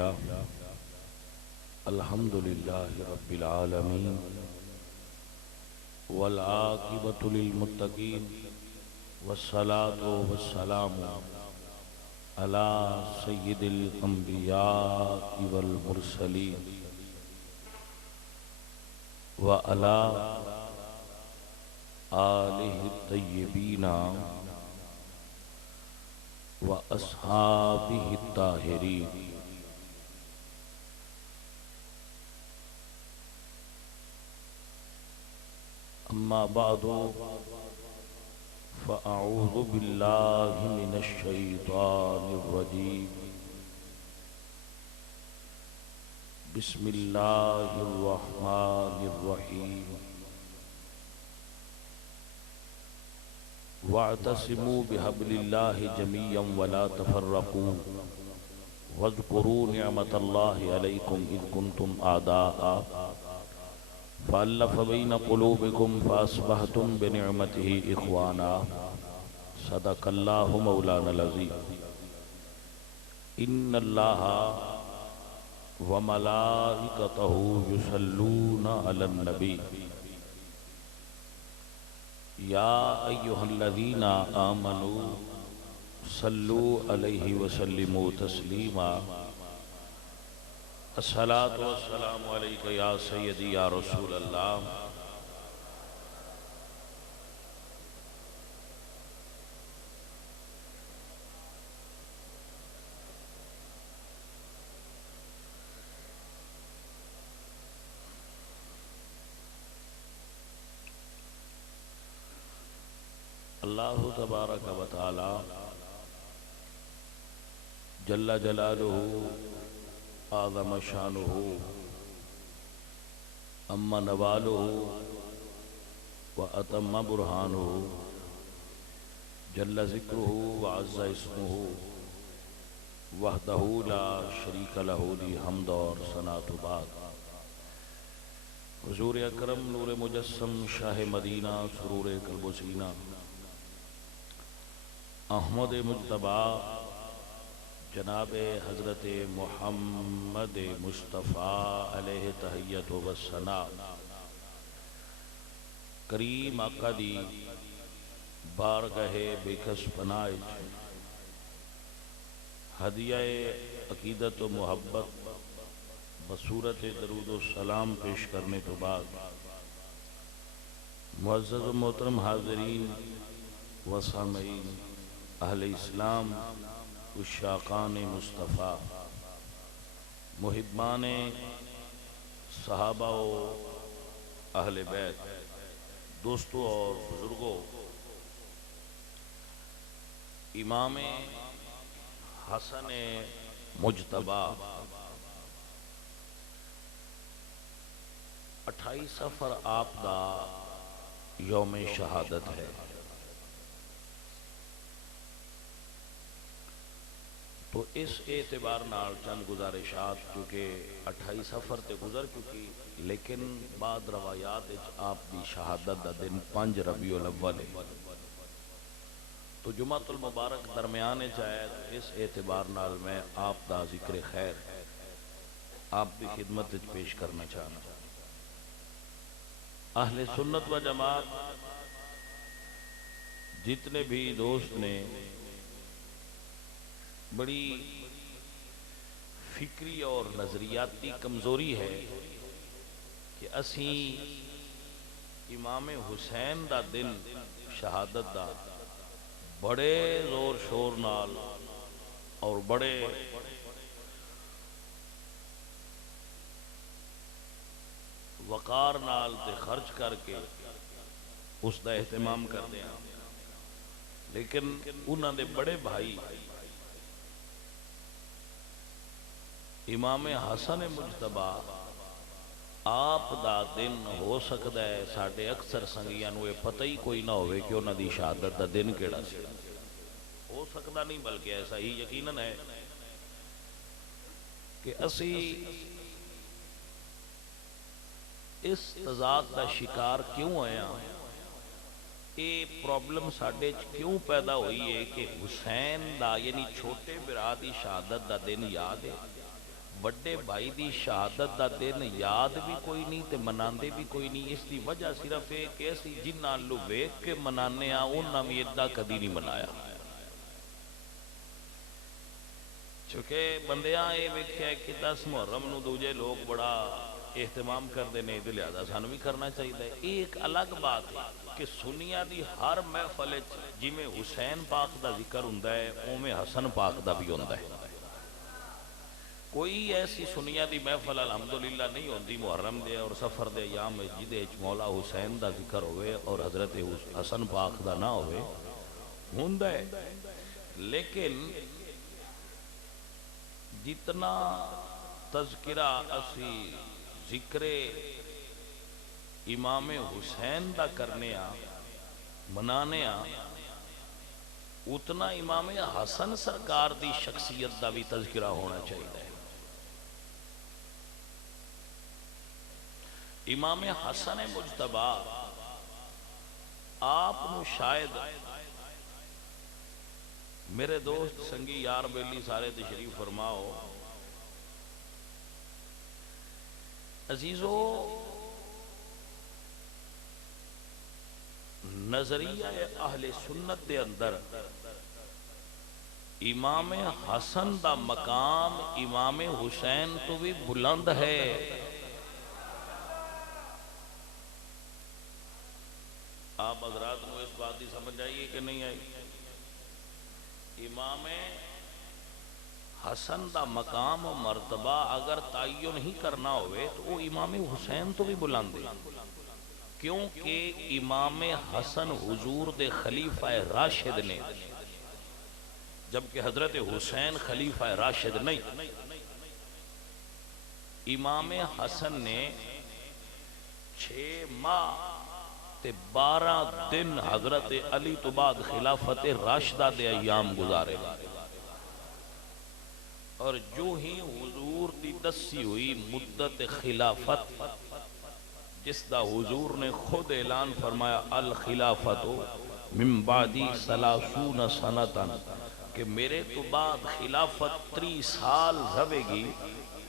لله الحمد لله رب العالمين والعاقبة للمتقين والصلاة والسلام على سيد الأنبياء والمرسلين وعلى آله الطيبين وأصحابه الطاهرين أما بعد فأعوذ بالله من الشيطان الرجيم بسم الله الرحمن الرحيم واعتصموا بحبل الله جميعا ولا تفرقوا واذكروا نعمة الله عليكم إذ كنتم أعداء فألف بين قلوبكم فأصبحتم بنعمته إخوانا صدق الله مولانا العظيم إن الله وملائكته يصلون على النبي يا أيها الذين آمنوا صلوا عليه وسلموا تسليما الصلاة والسلام عليك يا سيدي يا رسول الله اللہ تبارک و تعالی جل جلالہ اعظم شانہ اما نوالہ و اتم برہانہ جل ذکرہ و عز اسمہ وحدہ لا شریک لہ لی حمد اور ثناء بعد حضور اکرم نور مجسم شاہ مدینہ سرور قلب و سینہ احمد مجتبی جناب حضرت محمد مصطفیٰ علیہ تحیت و ثناء کریم آقا دی بارگاہ بکس پناہ ہدیہ عقیدت و محبت بصورت درود و سلام پیش کرنے تو بعد معزز و محترم حاضرین و سامعین اہل اسلام عشاقان مصطفیٰ محبان صحابہ و اہل بیت دوستوں اور بزرگوں امام حسن مجتبی 28 سفر آپ دا یوم شہادت ہے تو اس اعتبار نال چند گزارشات چونکہ 28 سفر تے گزر چکی لیکن بعد روایات آپ دی شہادت دا دن 5 ربیع الاول ہے تو جمعۃ المبارک درمیانے چاہے اس اعتبار نال میں آپ دا ذکر خیر آپ دی خدمت پیش کرنا چاہنا اہل سنت و جماعت جتنے بھی دوست نے بڑی فکری اور نظریاتی کمزوری ہے کہ اسی امام حسین دا دن شہادت دا بڑے زور شور نال اور بڑے وقار نال تے خرچ کر کے اس دا اہتمام کرتے ہیں لیکن انہاں دے بڑے بھائی امام حسن مجتبی آپ دا دن ہو سکتا ہے ساڑھے اکثر سنگیاں نوے پتہ ہی کوئی نہ ہوئے کہ انہاں دی شہادت دا دن کیڑا سی ہو سکتا نہیں بلکہ ایسا ہی یقیناً ہے کہ اسی اس تضاد دا شکار کیوں آیا یہ پرابلم ساڑھے کیوں پیدا ہوئی ہے کہ حسین دا یعنی چھوٹے برا دی شہادت دا دن یاد ہے وڈے بھائی دی شہادت دا دن یاد بھی کوئی نہیں تے مناندے بھی کوئی نہیں. اس دی وجہ صرف ہے کہ اسی جنہاں لو ویکھ کے منانے آ انہاں بھی ادھا کدی نہیں منایا. چونکہ بندیاں یہ ویکھیا کہ 10 محرم نو دوجے لوگ بڑا اہتمام کرتے ہیں، تو لہذا سانو بھی کرنا چاہیے. ایک الگ بات ہے کہ سنیاں دی ہر محفل جی میں حسین پاک دا ذکر ہوندا ہے اوویں حسن پاک دا بھی ہوندا ہے. کوئی ایسی سنیاں دی محفل الحمدللہ نہیں ہوندی محرم دے اور سفر دے ایام جدے مولا حسین دا ذکر ہوئے اور حضرت حسن پاک دا نہ ہوئے. ہوندا ہے لیکن جتنا تذکرہ اسی ذکر امام حسین دا کرنے آ منانے آ اتنا امام حسن سرکار دی شخصیت دا بھی تذکرہ ہونا چاہیے. امام حسن مجتبی آپ نو شاید میرے دوست سنگی یار بیلی سارے تشریف فرماؤ. عزیزو نظریہ اہل سنت دے اندر امام حسن دا مقام امام حسین تو بھی بلند ہے. آپ حضرات کو اس بات کی سمجھ آئیے کہ نہیں آئی؟ امام حسن دا مقام و مرتبہ اگر تعین نہیں کرنا ہوئے تو وہ امام حسین تو بھی بلند ہے. کیونکہ امام حسن حضور دے خلیفہ راشد نے، جبکہ حضرت حسین خلیفہ راشد نہیں. امام حسن نے 6 ماہ تے 12 دن حضرت علی تو بعد خلافت راشدہ دے ایام گزارے. اور جو ہی حضور دی دسی ہوئی مدت خلافت جس دا حضور نے خود اعلان فرمایا الخلافت من بعدی 30 سنتا کہ میرے تو بعد خلافت 30 سال رہے گی.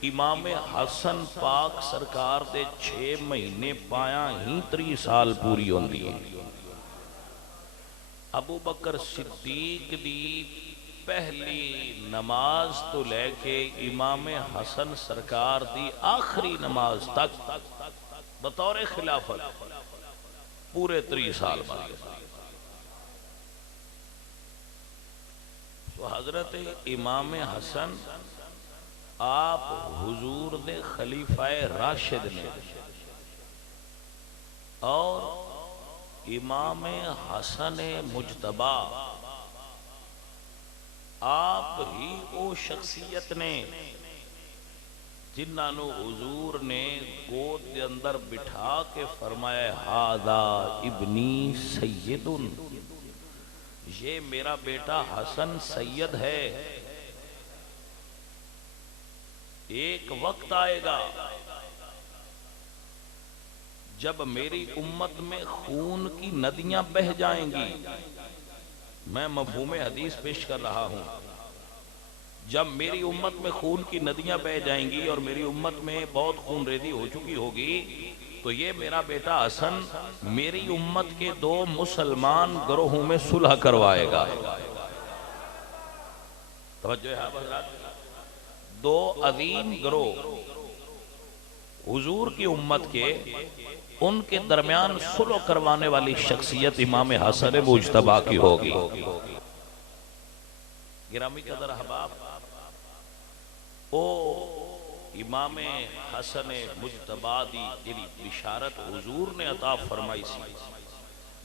امام حسن پاک سرکار دے 6 مہینے پایا ہی 30 سال پوری ہوندی ہے. ابو بکر صدیق دی پہلی نماز تو لے کے امام حسن سرکار دی آخری نماز تک بطور خلافت پورے 30 سال بعد. تو حضرت امام حسن آپ حضور دے خلیفہ راشد نے اور امام حسن مجتبی آپ ہی او شخصیت نے جنہاں نو حضور نے گود دے اندر بٹھا کے فرمایا ھذا ابنی سید، یہ میرا بیٹا حسن سید ہے. ایک وقت آئے گا جب میری امت میں خون کی ندیاں بہہ جائیں گی. میں مفہوم حدیث پیش کر رہا ہوں. جب میری امت میں خون کی ندیاں بہہ جائیں گی اور میری امت میں بہت خون ریزی ہو چکی ہوگی تو یہ میرا بیٹا حسن میری امت کے 2 مسلمان گروہوں میں صلح کروائے گا. توجہ ہے حضرات، 2 عظیم گروہ حضور کی امت کے ان کے درمیان صلح کروانے والی شخصیت امام حسن مجتبی کی ہوگی. گرامی قدر احباب، او امام حسن مجتبی دی جڑی بشارت حضور نے عطا فرمائی سی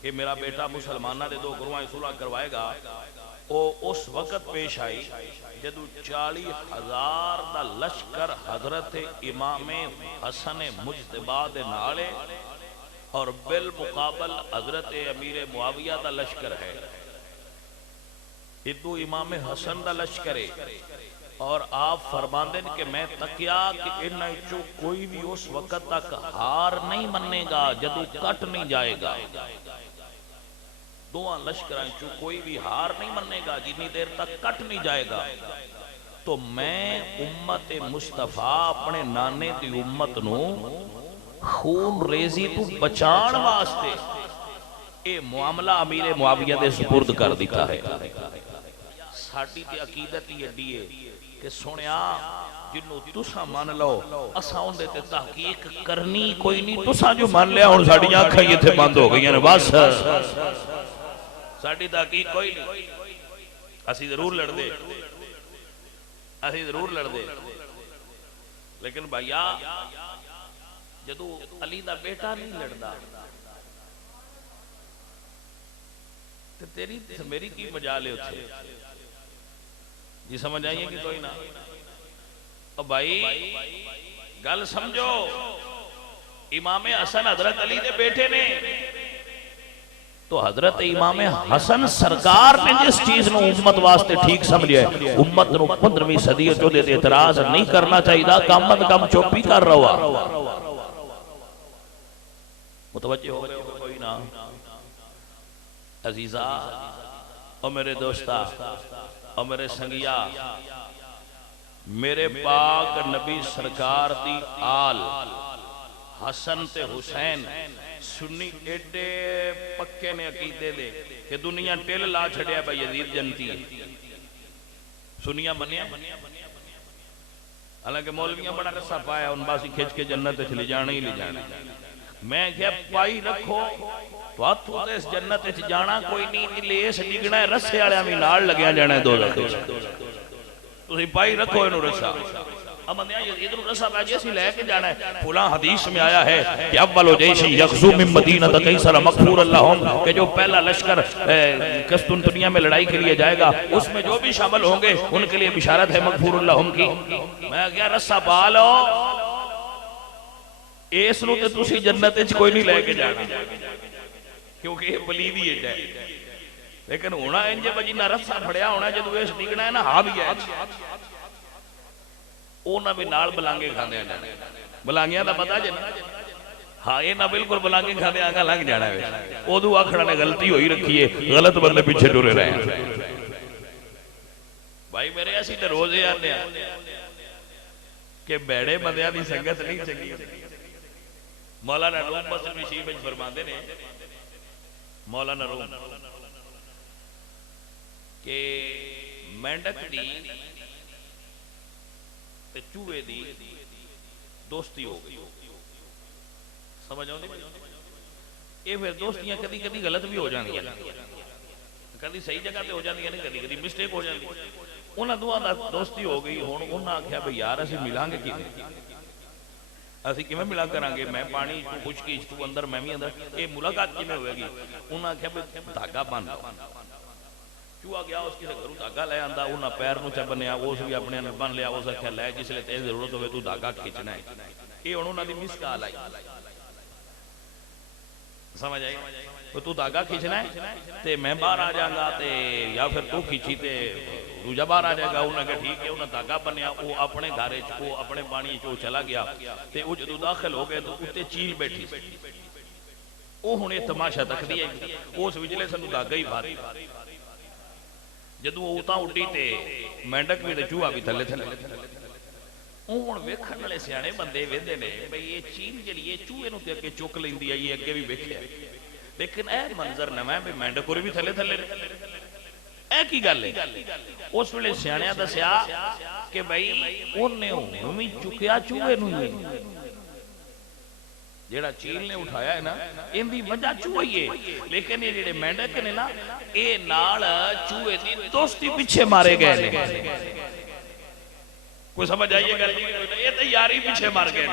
کہ میرا بیٹا مسلمانہ دے 2 گروہاں صلح کروائے گا، او اس وقت پیش آئی جدو 40,000 دا لشکر حضرت امام حسن مجتبی دے نالے اور بالمقابل حضرت امیر معاویہ دا لشکر ہے. ادو امام حسن دا لشکر ہے اور آپ فرماندے کہ میں تکیا کہ انہاں چوں کوئی بھی اس وقت تک ہار نہیں مننے گا جدو کٹ نہیں جائے گا. 2 لشکراں چوں کوئی بھی ہار نہیں مننے گا جتنی دیر تک کٹ نہیں جائے گا. تو میں امت مصطفیٰ اپنے نانے دی امت نو خون ریزی تو بچان واسطے اے معاملہ امیر معاویہ دے سپرد کر دیتا ہے. ساڈی تے عقیدت ہی اڈی ہے کہ سنیا جنوں تساں مان لو اساں اون دے تے تحقیق کرنی کوئی نہیں. تساں جو مان لیا ہن ساڈیاں اکھاں ایتھے بند ہو گئیاں نے بس ساڈی تحقیق کوئی نہیں. اسی ضرور لڑ دے لیکن بھائیا جدو علی دا بیٹا نہیں لڑدا تے تیری میری کی مجال ہے اتھے. جی سمجھ آئیے کہ کوئی نہ. اور بھائی گل سمجھو امام حسن حضرت علی دے بیٹے نے تو حضرت امام حسن سرکار نے جس چیز نو امت واسطے ٹھیک سمجھے امت نو 15ویں صدی جو دے اعتراض نہیں کرنا چاہیے کم از کم چپ ہی کر رہا. متوجہ ہو گئے کوئی نہ عزیزہ اور میرے دوستا اور میرے سنگیا میرے پاک نبی سرکار دی آل حسن تے حسین سنی ایڈے پکے نے عقیدے دے کہ دنیا ٹل لا چھڑیا بھائی یزید جنتی ہے. سنیا منیا حالانکہ مولویاں بڑا رسا پایا ان باسی کھچ کے جنت چلی جانا ہی لے جانا. میں کہا پائی رکھو تو اس جنت جانا کوئی نہیں لیس ڈگنا ہے رسے والے ہمیں نال لگیا جانا ہے. دو تسی پائی رکھو انہوں رسا امندیاں ادھر رسا پہ جیسی لے کے جانا ہے. فلاں حدیث میں آیا ہے کہ اول جیش یغزو من مدینہ قیصر مغفور اللہم کہ جو پہلا لشکر قسطنطنیہ میں لڑائی کے لیے جائے گا اس میں جو بھی شامل ہوں گے ان کے لیے بشارت ہے مغفور اللہم کی. میں کیا رسا پا لو اس نو تے تسی جنت وچ کوئی نہیں لے کے جانا کیونکہ یہ پلیدی ہے. لیکن ہونا انجے بجی نہ رسا پھڑیا ہونا جدو اس ڈگنا ہے نا ہاں بھی ہے اونا بھی نال بلانگے کھاندے ہیں. بلانگیاں دا پتا جنا ہاں یہ نہ بالکل بلانگے کھاندے آگا لنگ جانا ہے. ادو آکھڑا نے غلطی ہوئی رکھی ہے غلط بندے پیچھے ٹرے رہے ہیں. بھائی میرے ایسی تے روزے آنے ہیں کہ بیڑے بندیاں دی سنگت نہیں چنگی. مولانا روم مسلم شیف فرماندے نے مولانا روم کہ مینڈک دی تے چوہے دی دوستی ہو گئی. سمجھ آؤں دی یہ پھر دوستیاں کدی کدی غلط بھی ہو جاندی ہیں کدی صحیح جگہ تے ہو جاندی ہیں کدی کدی مسٹیک ہو جاندی ہے. انہاں دوہاں دا دوستی ہو گئی. ہن انہاں آکھیا بھئی یار اسی ملان گے کیویں اسی کیویں ملا کرانگے میں پانی کچھ کی تو اندر میں بھی اندر یہ ملاقات کیویں ہوئے گی. انہاں آکھیا بھئی دھاگا بن چوہا گیا اس کسے گھروں دھاگا لے آندا انہاں پیر نو چ بنیا اس بھی اپنے نے بن لیا اس آکھیا لے جس لے تے ضرورت ہوے تو دھاگا کھینچنا ہے. یہ ہن انہاں دی مسکال آئی. سمجھ آئی تو دھاگا کھینچنا ہے تے میں باہر آ جاؤں گا تے یا پھر تو کھینچی تے دوجا باہر آ جائے گا. انہوں نے کہا ٹھیک ہے. انہوں نے دھاگا بنیا وہ اپنے گھارے وہ اپنے پانی چو چلا گیا تے وہ جدو داخل ہو گئے تو اتے چیل بیٹھی وہ ہنے تماشا تک دیا اس وچلے سنو دھاگا ہی بات جدو وہ اتاں اٹھی تے مینڈک بھی تے چوہا بھی تھلے تھلے ہن ویکھن والے سیانے بندے ویندے نے بھئی یہ چیل جڑی یہ چوہے نو تے اگے چک لیندی ہے یہ اگے بھی ویکھیا لیکن اے منظر نہ میں مینڈک اور بھی تھلے تھلے اے کی گل ہے. اس ویلے سیاںیاں دسیا کہ بھئی اونے ہن چکیا چوہے نو ہی جیڑا چیل نے اٹھایا ہے نا ان دی وجہ چوہے ہی ہے لیکن یہ جڑے مینڈک نے نا اے نال چوہے دی دوستی پیچھے مارے گئے نے. کوئی سمجھ آئیے گل یہ تے یاری پیچھے مار گئے.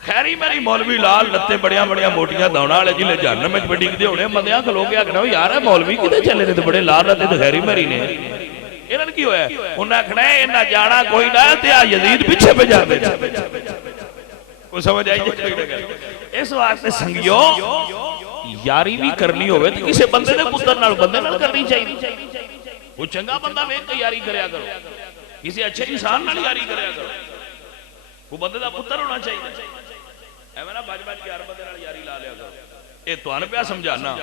خیری میری مولوی لال لتے بڑیاں بڑیاں موٹیاں دوڑا والے جلے جہنم وچ بڑی کدے ہونے مندیاں کھلو کے آکھنا یار اے مولوی کدے چلے نے تے بڑے لال لتے تے خیری میری نے انہاں کی ہویا انہاں آکھنا انہاں جانا کوئی نہ تے آ یزید پیچھے پہ جاندے. کوئی سمجھ آئی اس واسطے سنگیو یاری بھی کرنی ہوئے تو کسی بندے دے پتر نال بندے نال کرنی چاہیے. وہ چنگا بندہ ویکھ کے یاری کریا کرو کسی اچھے انسان نال یاری کریا کرو. وہ بندے دا پتر ہونا چاہیے. ایویں نہ بج بج کے ہر بندے نال یاری لا لیا کرو. اے تہاں پیا سمجھانا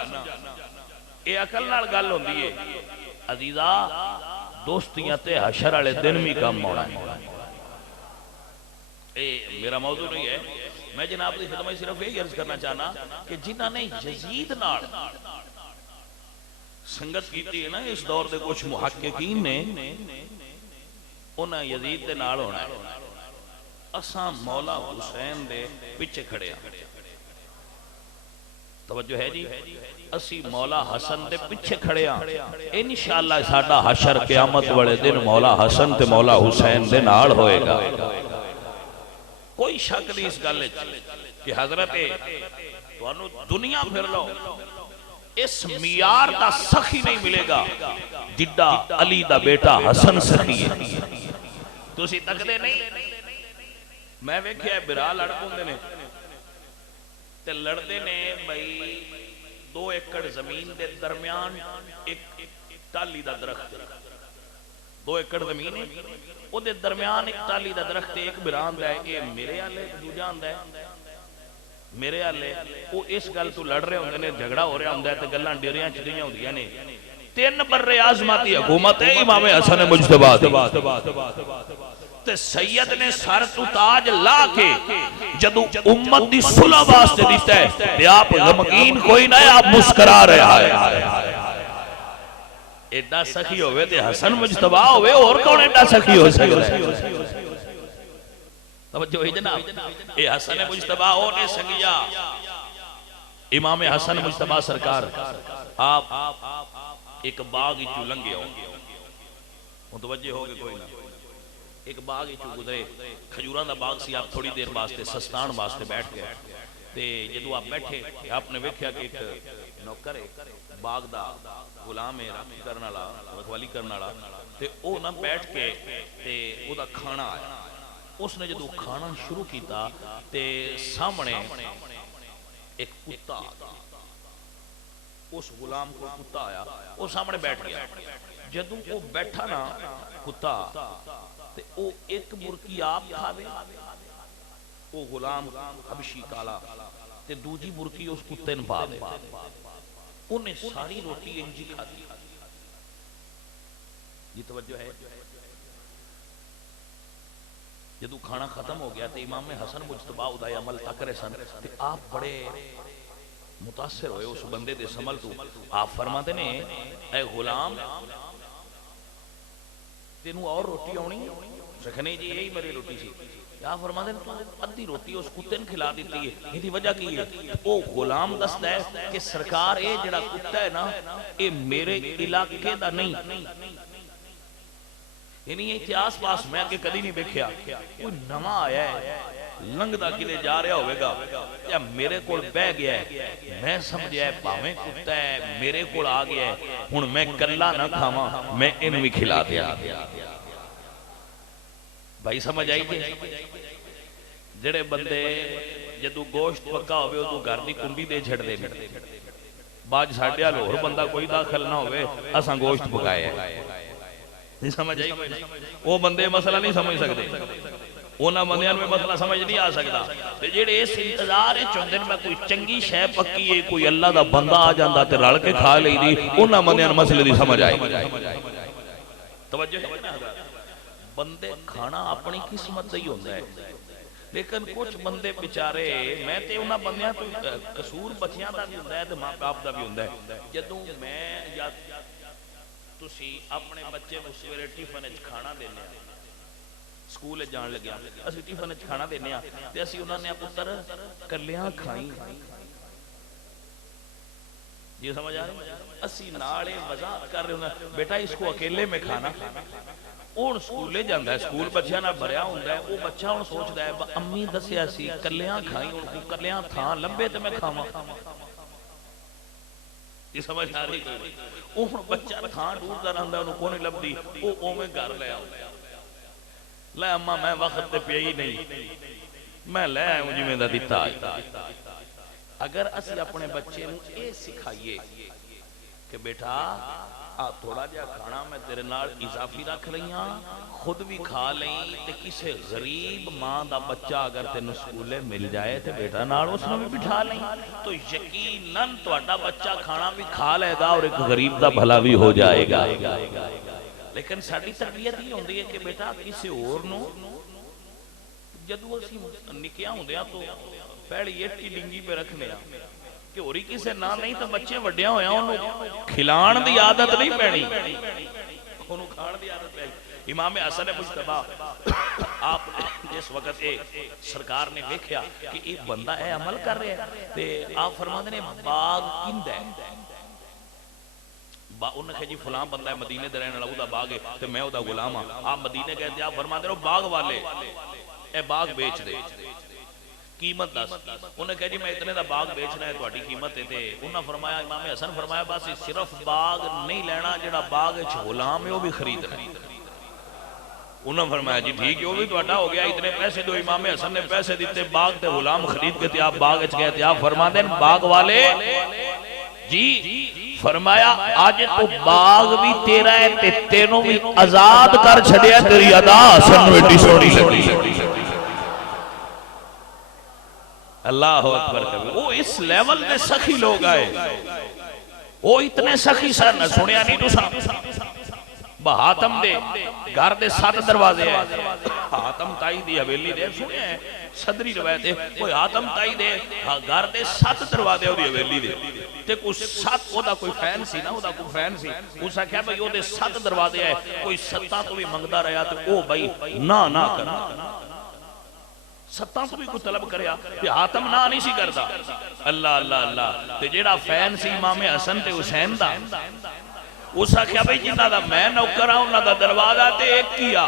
اے عقل نال گل ہوندی ہے. عزیزا دوستیاں تے حشر والے دن بھی کم ہونا ہے. اے میرا موضوع نہیں ہے. میں جناب کی خدمت صرف یہ عرض کرنا چاہنا کہ جنہاں نے یزید نال سنگت کیتی ہے نا اس دور دے کچھ محققین نے انہاں یزید دے نال ہونا ہے. اساں مولا حسین دے پیچھے کھڑے ہیں. توجہ ہے جی. اسی مولا حسن دے پیچھے کھڑے ہیں. انشاءاللہ ساڈا حشر قیامت والے دن مولا حسن تے مولا حسین دے نال ہوئے گا. کوئی شک نہیں اس گل کہ حضرت تانوں دنیا پھر لو اس معیار دا سخی نہیں ملے گا جڈا علی دا بیٹا حسن سخی ہے. تسی تکدے نہیں. میں ویکھیا برا لڑ پوندے نے تے لڑدے نے بھئی 2 ایکڑ زمین دے درمیان ایک ٹالی دا درخت. 2 ایکڑ زمین ہے او دے درمیان ایک ٹالی دا درخت. ایک بران دا ہے اے میرے والے دوجا ہوندا ہے میرے والے. او اس گل تو لڑ رہے ہوندے نے جھگڑا ہو رہا ہوندا ہے تے گلاں ڈیریاں چڑیاں ہوندیاں نے. 3 بر اعظم دی حکومت ہے امام حسن مجتبی دی. تے سید نے سر تو تاج لا کے جدو امت دی صلح واسطے دیتا ہے تے آپ غمگین کوئی نہ ہے آپ مسکرا رہا ہے. ایڈا سخی ہوئے تے حسن مجتبی ہوئے اور کون ایڈا سخی ہو سکتا ہے. توجہ ہے جناب. اے حسن مجتبی ہونے سنگیا امام حسن مجتبی سرکار آپ ایک باغ چو لنگے ہو. متوجہ ہو گئے کوئی نہ. ایک باغ چو گزرے کھجوراں دا باغ سی. آپ تھوڑی دیر واسطے سستان واسطے بیٹھ گئے تے جدو آپ بیٹھے آپ نے ویکھیا کہ ایک نوکر ہے باغ دا غلام ہے راکھی کرن والا رکھوالی کرن والا تے او نہ بیٹھ کے تے او دا کھانا آیا. اس نے جدو کھانا شروع کیتا تے سامنے ایک کتا اس غلام کو کتا آیا وہ سامنے بیٹھ گیا. جدو وہ بیٹھا نا کتا تے او ایک مرکی آپ کھاوے وہ غلام حبشی کالا تے دوجی مرکی اس کتے نے پا دے. انہیں ساری روٹی انجی کھاتی. یہ توجہ ہے. جدو کھانا ختم ہو گیا تے امام حسن مجتبی اودائے عمل تک رہے سن تے آپ بڑے متاثر ہوئے اس بندے دے عمل تو. آپ فرماتے نے اے غلام تینوں اور روٹی آنی رکھنے جی یہی میری روٹی سی. یا فرماتے ہیں تو ادھی روٹی اس کتے نے کھلا دیتی ہے. یہ دی وجہ کی ہے وہ غلام دستا ہے کہ سرکار اے جڑا کتا ہے نا اے میرے علاقے دا نہیں. یعنی اتہاس پاس میں کہ کدی نہیں دیکھیا کوئی نواں آیا ہے لنگدا کدے جا رہا ہوئے گا یا میرے کول بہ گیا ہے میں سمجھیا ہے پاویں کتا ہے میرے کول آ گیا ہے ہن میں کلا نہ کھاواں میں ان بھی کھلا دیا. بھائی سمجھ آئی جی. جڑے بندے جدو گوشت پکا ہوئے ادو گھر دی کنڈی دے چھڑ دے باج ساڈے وال ہور بندہ کوئی داخل نہ ہوئے اساں گوشت پکایا ہے. نہیں سمجھ آئی. وہ بندے مسئلہ نہیں سمجھ سکتے انہاں بندیاں میں مسئلہ سمجھ نہیں آ سکتا. جڑے اس انتظار چوندے میں کوئی چنگی شے پکی ہے کوئی اللہ دا بندہ آ جاندا تے رل کے کھا لئی دی انہاں بندیاں مسئلے دی سمجھ آئی. توجہ ہے. بندے کھانا اپنی قسمت سے ہی ہوتا ہے لیکن کچھ بندے بیچارے میں تے انہاں بندیاں تو قصور بچیاں دا بھی ہوندا ہے تے ماں باپ دا بھی ہوندا ہے. جدوں میں یا تسی اپنے بچے نوں سویرے ٹفن وچ کھانا دینے سکول جان لگیا اسی ٹفن وچ کھانا دینے تے اسی انہاں نے پتر کلیاں کھائی یہ سمجھ آ رہی. اسی نالے وضاحت کر رہے ہوں بیٹا اس کو اکیلے میں کھانا. اون سکولے جاندا ہے سکول بچیاں نال بھریا ہوندا ہے او بچہ ہن سوچدا ہے امی دسیا سی کلیاں کھائی ہن کلیاں تھاں لبے تے میں کھاواں. یہ سمجھ آ رہی کوئی. او ہن بچہ تھاں ڈھونڈدا رہندا اونوں کوئی نہیں لبدی او اوویں گھر لے آوندا لے اما میں وقت تے پئی نہیں میں لے آؤں جویں دا دتا. اگر اسی اپنے بچے نوں اے سکھائیے کہ بیٹا تھوڑا جا کھانا میں تیرے نال اضافی رکھ لئیاں خود بھی کھا لیں تے کسے غریب ماں دا بچہ اگر تینوں سکولے مل جائے تے بیٹا نال اس نے بھی بٹھا لیں تو یقیناً تہاڈا بچہ کھانا بھی کھا لے گا اور ایک غریب دا بھلا بھی ہو جائے گا. لیکن ساری تربیت یہ ہوتی ہے کہ بیٹا کسی اور نو جدو اسی نکیا ہوندیا تو پہلی اٹی ڈنگی پہ رکھنے کہ ہوری کسے نہ نہیں تو بچے وڈیا ہویا انہوں کھلان دی عادت نہیں پہنی انہوں کھان دی عادت پہنی امام حسن مجتبہ آپ جس وقت سرکار نے دیکھیا کہ ایک بندہ ہے عمل کر رہے ہیں تے آپ فرماتے نے باغ کند ہے انہوں نے کہا جی فلان بندہ ہے مدینے دے رہنے والا باغ ہے تے میں او دا غلام ہاں آپ مدینے کہتے آپ فرماتے رہو باغ والے اے باغ بیچ دے قیمت دس انہوں نے کہا جی میں اتنے دا باغ بیچنا ہے تہاڈی قیمت تے انہوں نے فرمایا امام حسن فرمایا بس صرف باغ نہیں لینا جڑا باغ وچ غلام ہے وہ بھی خریدنا انہوں نے فرمایا جی ٹھیک ہے وہ بھی تہاڈا ہو گیا اتنے پیسے دو امام حسن نے پیسے دیتے باغ تے غلام خرید کے تے آپ باغ وچ گئے تے آپ فرماتے ہیں باغ والے جی فرمایا آج تو باغ بھی تیرا ہے تے تینوں بھی آزاد کر چھڑیا تیری ادا حسن ایڈی سونی لگی اللہ اکبر کبھی وہ اس لیول میں سخی لوگ آئے وہ اتنے سخی سر نہ سنیا نہیں تو سا بہاتم دے گھر دے 7 دروازے ہیں ہاتم تائی دی حویلی دے سنے ہیں صدری روایت ہے کوئی ہاتم تائی دے گھر دے 7 دروازے ہو دی حویلی دے تے کوئی 7 او دا کوئی فین سی نا او دا کوئی فین سی اسا کہا بھئی او دے 7 دروازے ہیں کوئی 7 تو بھی منگدا رہا تے او بھئی نہ کرنا 7 تو بھی کوئی طلب کریا تے ہاتم نہ نہیں سی کردا اللہ اللہ اللہ تے جیڑا فین سی امام حسن تے حسین دا اس آخیا بھئی جنہ دا میں نوکر ہوں انہ دا دروازہ تے ایک کیا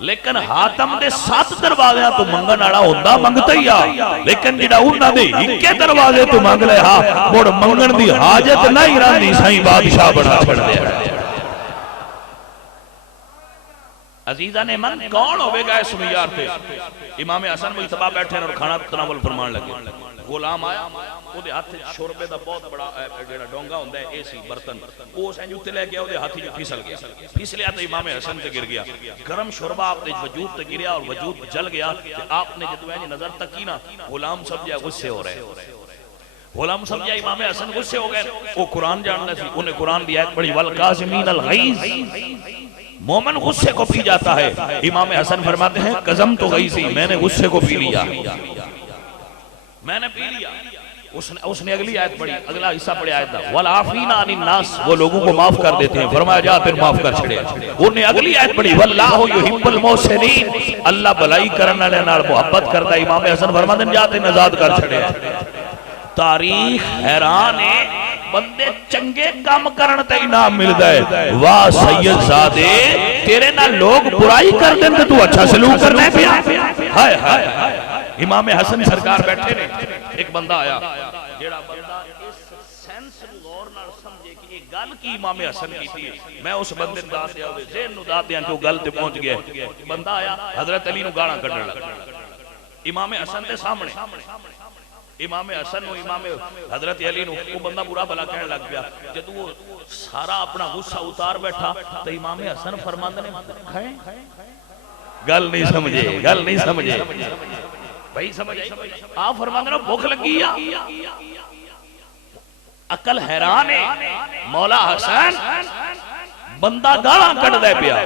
لیکن حاتم دے 7 دروازے تو منگن آڑا ہوندہ منگتا ہی لیکن جنہ انہ دے ہکے دروازے تو منگ لے موڑ منگن دی حاجت نہیں رہنی سائیں بادشاہ بڑھا چھڑ دے عزیزہ نے من کون ہوئے گا اس معیار پہ امام حسن مجتبہ بیٹھے اور کھانا تناول فرمان لگے غلام آیا وہ دے ہاتھ شوربے دا بہت بڑا ڈونگا ہوندہ ہے ایسی برتن وہ اس انجو تلے گیا وہ دے ہاتھی جو پھیسل گیا پھیسل لیا تو امام حسن تے گر گیا گرم شوربہ آپ نے وجود تے گریا اور وجود جل گیا آپ نے جدو ہے نظر تک کی نا غلام سمجھا غصے ہو رہے غلام سمجھا امام حسن غصے ہو گئے وہ قرآن جاننا سی انہیں قرآن دی آیت پڑھی والقاسمین الغیظ مومن غصے کو پی جاتا ہے امام حسن فرماتے ہیں قزم تو غیظی میں نے غصے کو پی لیا میں نے پی لیا اس نے اگلی آیت پڑھی اگلا حصہ پڑھی آیت دا والعافین عن الناس وہ لوگوں کو معاف کر دیتے ہیں فرمایا جا پھر معاف کر چھڑے انہوں نے اگلی آیت پڑھی واللہ یحب المحسنین اللہ بلائی کرنا لینا محبت کرتا ہے امام حسن فرماتے ہیں جاتے نزاد کر چھڑے تاریخ حیران ہے بندے چنگے کام کرن تے انعام ملدا ہے واہ سید زادے تیرے نہ لوگ برائی کر دیں تے تو اچھا سلوک کرنے پہ ہائے ہائے امام حسن سرکار بیٹھے نے ایک بندہ آیا جیڑا بندہ اس سینس غور نال سمجھے کہ یہ گل کی امام حسن کی تھی میں اس بندے نو داد دیا ذہن نو داد دیا کہ وہ گل تے پہنچ گیا بندہ آیا حضرت علی نو گالاں کڈن لگا امام حسن دے سامنے امام حسن و امام حضرت علی نو وہ بندہ برا بھلا کہنے لگ گیا جب وہ سارا اپنا غصہ اتار بیٹھا تو امام حسن فرماندے نے کھائیں گل نہیں سمجھے بھائی سمجھ آپ فرماندے نے بھوک لگی عقل حیران ہے مولا حسن بندہ گالاں کٹ دے پیا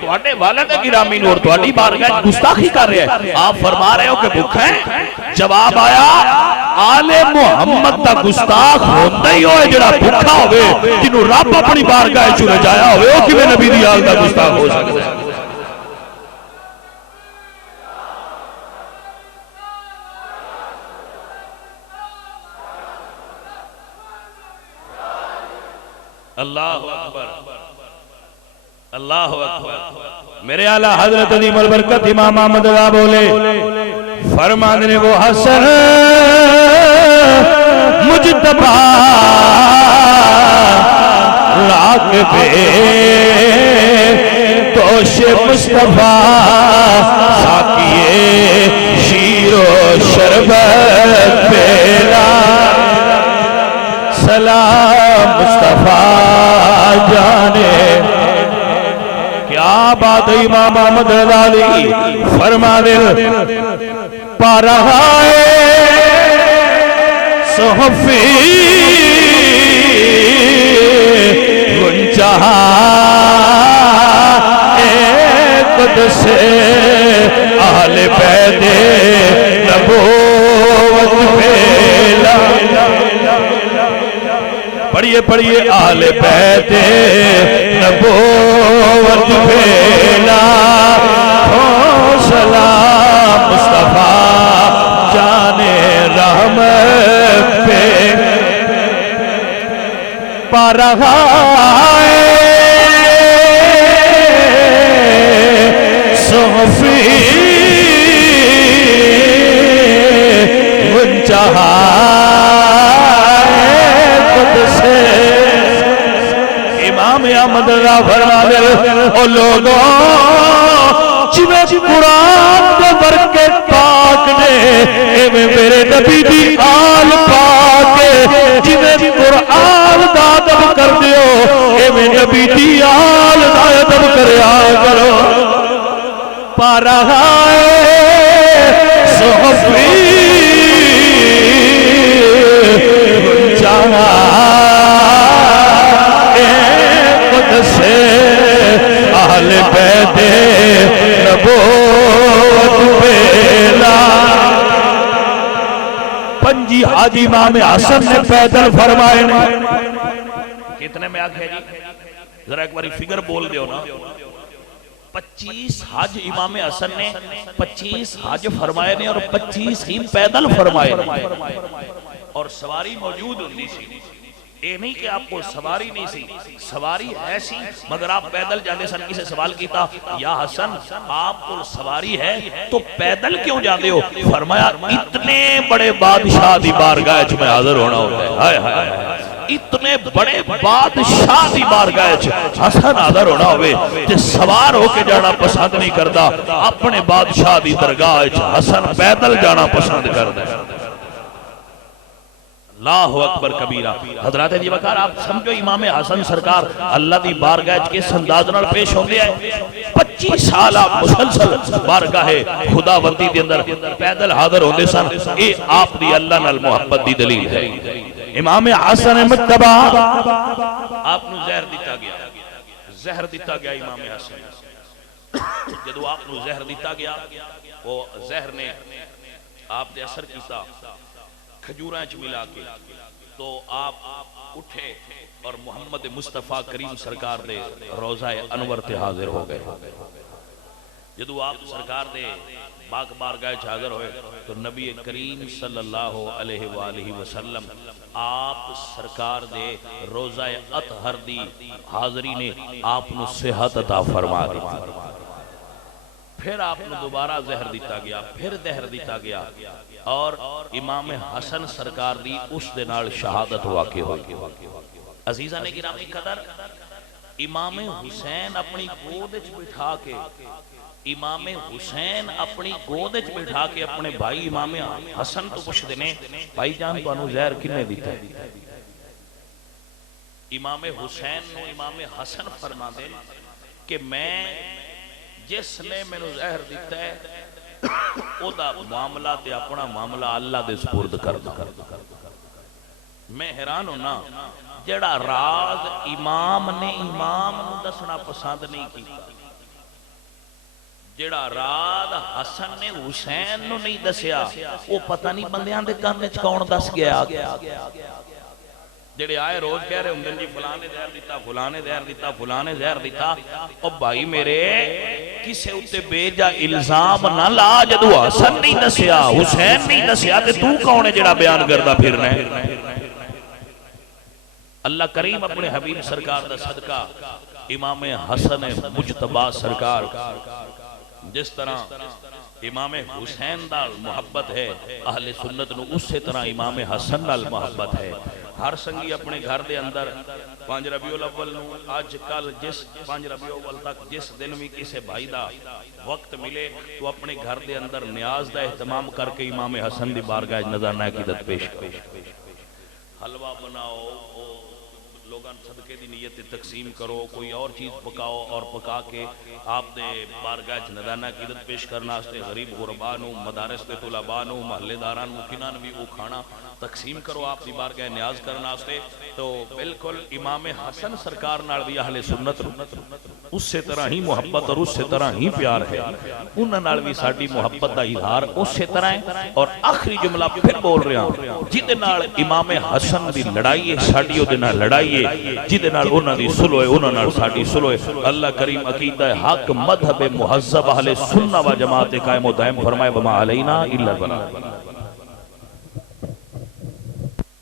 تواڈے والد گرامی نور تواڈی بارگاہ گستاخی کر رہا ہے آپ فرما رہے ہو کہ بھوکا ہے جواب آیا آل محمد دا گستاخ ہوندا ہی ہوئے جڑا بھوکا ہوئے جنوں رب اپنی بارگاہ چ رجایا ہوئے او کیویں نبی دی آل دا گستاخ ہو سکدا ہے اللہ اکبر اللہ اکبر میرے اعلیٰ حضرت عظیم البرکت امام احمد رضا بولے فرمان نے وہ حسن مجتبی راکب توش مصطفیٰ ساکیے شیر و شربت پیلا سلام مصطفیٰ جانے کیا بات امام احمد رضا علی فرما دل پا رہا ہے صحفی گنجہا سے اہل بیت نبوت پھیلا پڑھیے پڑھیے اہل بیت نبوت پھیلا حوصلہ مصطفیٰ جانے رحمت پہ پا رہا ہے صوفی منتہا قدس امام احمد رضا فرماتے او لوگوں جویں قرآن دے برکت پاک نے ایویں میرے نبی دی آل پاک جویں قرآن دا ادب کر دیو ایویں نبی دی آل دا ادب کریا کرو پا رہا ہے صحفی جہاں قدس اہل بیت نبوت پھیلا پنجی حاجی امام حسن نے پیدل فرمائے کتنے میں آگے جی ذرا ایک باری فگر بول دیو نا 25 حج امام حسن نے 25 حج فرمائے نے اور 25 ہی پیدل فرمائے نے اور سواری موجود ہوتی سی یہ نہیں کہ آپ کو سواری نہیں سی سواری ایسی مگر آپ پیدل جانے سن کی سے سوال کیتا یا حسن آپ کو سواری ہے تو پیدل کیوں جانے ہو فرمایا اتنے بڑے بادشاہ دی بارگاہ میں حاضر ہونا ہوتا ہے ہائے ہائے اتنے بڑے بادشاہ دی بارگاہ حسن حاضر ہونا ہوئے کہ سوار ہو کے جانا پسند نہیں کرتا اپنے بادشاہ دی درگاہ حسن پیدل جانا پسند کرتا ہے اللہ اکبر کبیرہ حضرات دی وقار آپ سمجھو امام حسن سرکار اللہ دی بارگاہ کے انداز نال پیش ہوں گے 25 سال آپ مسلسل بارگاہ خدا وندی دے اندر پیدل حاضر ہوندے سن اے آپ دی اللہ نال محبت دی دلیل ہے امام حسن مجتبی آپ نو زہر دیتا گیا امام حسن جدو آپ نو زہر دیتا گیا وہ زہر نے آپ دے اثر کیتا کھجوراں چ ملا کے تو آپ اٹھے اور محمد مصطفیٰ کریم سرکار دے روضہ انور تے حاضر ہو گئے جدو آپ سرکار دے باغ بارگاہ حاضر ہوئے تو نبی کریم صلی اللہ علیہ وآلہ وسلم آپ سرکار دے روضہ اطہر دی حاضری نے آپ نو صحت عطا فرما دی پھر آپ نے دوبارہ زہر دیتا گیا پھر زہر دیتا گیا اور امام حسن سرکار دی اس دنال شہادت واقع ہوئی عزیزہ نے گرامی قدر امام حسین اپنی گودچ بٹھا کے امام حسین اپنی گودچ بٹھا کے اپنے بھائی امام حسن تو پوچھ دینے بھائی جان تو انو زہر کنے دیتا ہے امام حسین نو امام حسن فرما دے کہ میں جس نے میں نو زہر دیتا ہے او دا معاملہ تے اپنا معاملہ اللہ دے سپرد کر دا میں حیران ہونا جڑا راز امام نے امام نو دسنا پسند نہیں کیتا جڑا راز حسن نے حسین نو نہیں دسیا وہ پتہ نہیں بندیاں دے کان وچ کون دس گیا جڑے آئے روز کہہ رہے ہوں جی فلانے زہر دیتا فلانے زہر دیتا فلانے زہر دیتا اور بھائی میرے کسے اتے بیجا الزام نہ لا جدو حسن نہیں دسیا حسین نہیں دسیا کہ تو کون ہے جڑا بیان کردہ پھرنا ہے اللہ کریم اپنے حبیب سرکار دا صدقہ امام حسن مجتبی سرکار جس طرح امام حسین دال محبت ہے اہل سنت نو اسی طرح امام حسن دال محبت ہے ہر سنگی اپنے گھر دے اندر 5 ربیع الاول نو آج کل جس 5 ربیع الاول تک جس دن بھی کسے بھائی دا وقت ملے تو اپنے گھر دے اندر نیاز دا اہتمام کر کے امام حسن دی بارگاہ نظرانہ عقیدت پیش کرو حلوہ بناؤ لوگاں صدقے دی نیت تقسیم کرو، کوئی اور چیز پکاؤ اور پکا کے آپ دے بارگاہ نذرانہ عقیدت پیش کرنا واسطے غریب غرباء نو، مدارس دے طلباء نو، محلے داران نو، کناں بھی وہ کھانا تقسیم کرو آپ دی بارگاہ نیاز کرنا واسطے۔ تو بالکل امام حسن سرکار نال بھی اہل سنت اس سے طرح ہی محبت اور اس سے طرح ہی پیار ہے، انہاں نال بھی ساڈی محبت دا اظہار اس سے طرح ہے۔ اور آخری جملہ پھر بول رہا ہوں، جدے نال امام حسن دی لڑائی ہے ساڈی او دے نال لڑائی ہے، جدے نال انہاں دی صلح ہے انہاں نال ساڈی صلح ہے۔ اللہ کریم عقیدہ حق مذہب مہذب اہل سنت و جماعت قائم و دائم فرمائے وما علینا الا البلاغ۔